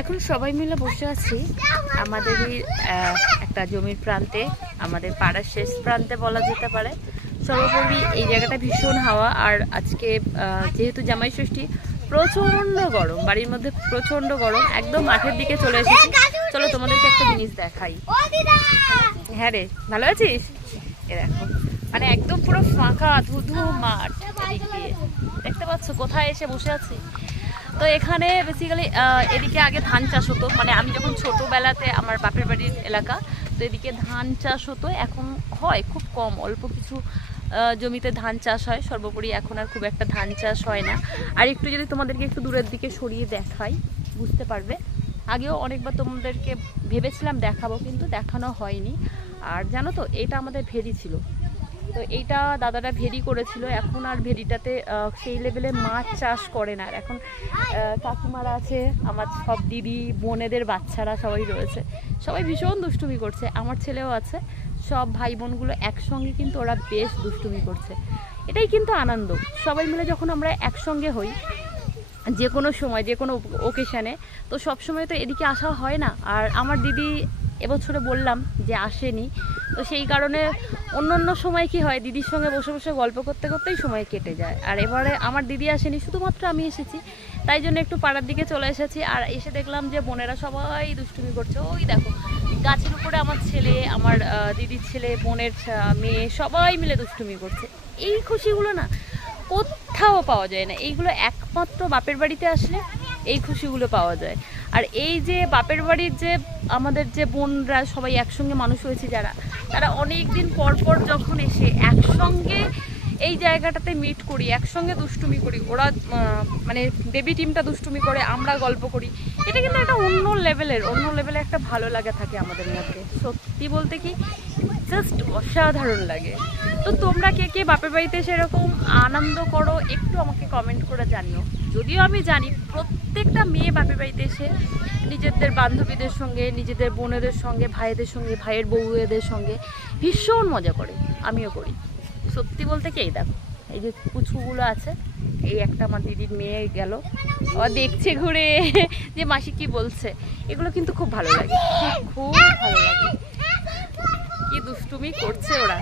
এখন সবাই মিলে বসে আছি আমাদেরই একটা জমির প্রান্তে, আমাদের পাড়ার শেষ প্রান্তে বলা যেতে পারে। সর্বোপরি এই জায়গাটা ভীষণ হাওয়া। আর আজকে যেহেতু জামাই ষষ্ঠী, প্রচণ্ড গরম, বাড়ির মধ্যে প্রচণ্ড গরম। একদম মাঠের দিকে চলে এসেছি। চলো তোমাদেরকে একটা জিনিস দেখাই। হ্যাঁ রে, ভালো আছিস? এ দেখো, মানে একদম পুরো ফাঁকা ধুধু মাঠ। এদিক দিয়ে দেখতে পাচ্ছ কোথায় এসে বসে আছি? তো এখানে বেসিক্যালি এদিকে আগে ধান চাষ হতো, মানে আমি যখন ছোটোবেলাতে, আমার বাপের বাড়ির এলাকা, তো এদিকে ধান চাষ হতো। এখন হয় খুব কম, অল্প কিছু জমিতে ধান চাষ হয়। সর্বোপরি এখন আর খুব একটা ধান চাষ হয় না। আর একটু যদি তোমাদেরকে একটু দূরের দিকে সরিয়ে দেখাই, বুঝতে পারবে। আগেও অনেকবার তোমাদেরকে ভেবেছিলাম দেখাবো, কিন্তু দেখানো হয়নি। আর জানো তো, এটা আমাদের ভেরি ছিল। তো এইটা দাদারা ভেরি করেছিল। এখন আর ভেরিটাতে সেই লেভেলে মাছ চাষ করে না। আর এখন কাকিমারা আছে, আমার সব দিদি বোনেদের বাচ্চারা সবাই রয়েছে, সবাই ভীষণ দুষ্টুমি করছে। আমার ছেলেও আছে, সব ভাই বোনগুলো একসঙ্গে কিন্তু ওরা বেশ দুষ্টুমি করছে। এটাই কিন্তু আনন্দ। সবাই মিলে যখন আমরা একসঙ্গে হই যে কোনো সময়, যে কোনো ওকেশানে, তো সব সময় তো এদিকে আসা হয় না। আর আমার দিদি এবছরে বললাম যে আসেনি, তো সেই কারণে অন্য সময় কি হয়, দিদির সঙ্গে বসে বসে গল্প করতে করতেই সময় কেটে যায়। আর এবারে আমার দিদি আসেনি, শুধুমাত্র আমি এসেছি, তাই জন্য একটু পাড়ার দিকে চলে এসেছি। আর এসে দেখলাম যে বোনেরা সবাই দুষ্টুমি করছে। ওই দেখো, গাছের উপরে আমার ছেলে, আমার দিদির ছেলে, বোনের মেয়ে, সবাই মিলে দুষ্টুমি করছে। এই খুশিগুলো না কোথাও পাওয়া যায় না। এইগুলো একমাত্র বাপের বাড়িতে আসলে এই খুশিগুলো পাওয়া যায়। আর এই যে বাপের বাড়ির যে আমাদের যে বোনরা সবাই একসঙ্গে মানুষ হয়েছে যারা, তারা অনেক দিন পর পর যখন এসে একসঙ্গে এই জায়গাটাতে মিট করি, একসঙ্গে দুষ্টুমি করি। ওরা মানে বেবি টিমটা দুষ্টুমি করে, আমরা গল্প করি। এটা কিন্তু একটা অন্য লেভেলের একটা ভালো লাগা থাকে আমাদের মধ্যে। সত্যি বলতে কি, জাস্ট অসাধারণ লাগে। তো তোমরা কে কে বাপের বাড়িতে সেরকম আনন্দ করো, একটু আমাকে কমেন্ট করে জানিও। যদিও আমি জানি প্রত্যেকটা মেয়ে বাপের বাড়িতে এসে নিজেদের বান্ধবীদের সঙ্গে, নিজেদের বোনেদের সঙ্গে, ভাইদের সঙ্গে, ভাইয়ের বউয়েদের সঙ্গে ভীষণ মজা করে। আমিও করি। সত্যি বলতে কি, এই দেখো, এই যে পুচকুগুলো আছে, এই একটা আমার দিদির মেয়ে গেল, ও দেখছে ঘুরে যে মাসি কি বলছে। এগুলো কিন্তু খুব ভালো লাগে, খুব ভালো লাগে। কি দুষ্টুমি করছে ওরা।